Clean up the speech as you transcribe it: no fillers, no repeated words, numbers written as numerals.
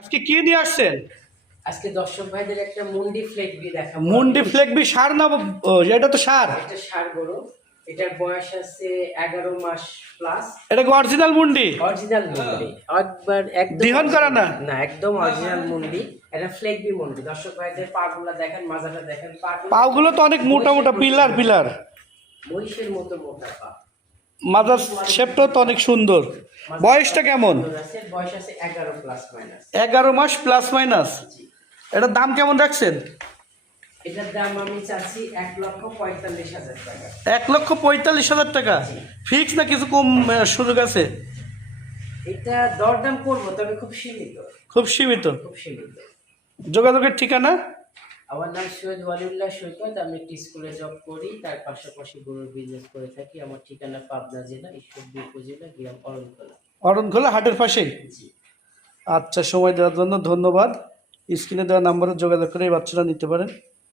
আজকে কি নিয়ে আসছেন? আজকে দর্শক ভাইদের একটা মুন্ডি ফ্লেগবি দেখাবো। মুন্ডি ফ্লেগবি সার না? এটা তো সার। এটা সার গরু। এটার বয়স আছে 11 মাস প্লাস। এটা কি অরিজিনাল মুন্ডি? অরিজিনাল মুন্ডি, একবার একদম দিহন করা না? না, একদম অরিজিনাল মুন্ডি। এটা ফ্লেগবি মুন্ডি। দর্শক ভাইদের পাগুলা দেখেন, মাজাটা দেখেন, পাগুলো তো অনেক মোটা মোটা, পিলার পিলার, মহিষের মতো মোটা পা। মাজার শেপটাও তো অনেক সুন্দর। বয়সটা কেমন? বয়স আছে 11 প্লাস মাইনাস। 11 মাস প্লাস মাইনাস। এটার দাম কেমন রাখছেন? এটার দাম আমি চাচ্ছি 1,45,000 টাকা। 1,45,000 টাকা ফিক্স না কিছু কম সুযোগ আছে? এটা দরদাম করবো, তবে খুব সীমিত। খুব সীমিত। খুব সীমিত। যোগাযোগের ঠিকানা? আমার নাম সৈয়দ ওয়ালিউল্লাহ সৈকত। আমি একটি স্কুলে জব করি, তার পাশাপাশি গরুর বিজনেস করে থাকি। আমার ঠিকানা পাবনা জেলা, ঈশ্বরদী উপজেলা, গ্রাম অরণখোলা। অরণখোলা হাটের পাশেই? জি। আচ্ছা, সময় দেওয়ার জন্য ধন্যবাদ। স্ক্রিনে দেওয়া নাম্বারে যোগাযোগ করে এই বাচ্চাটা নিতে পারেন।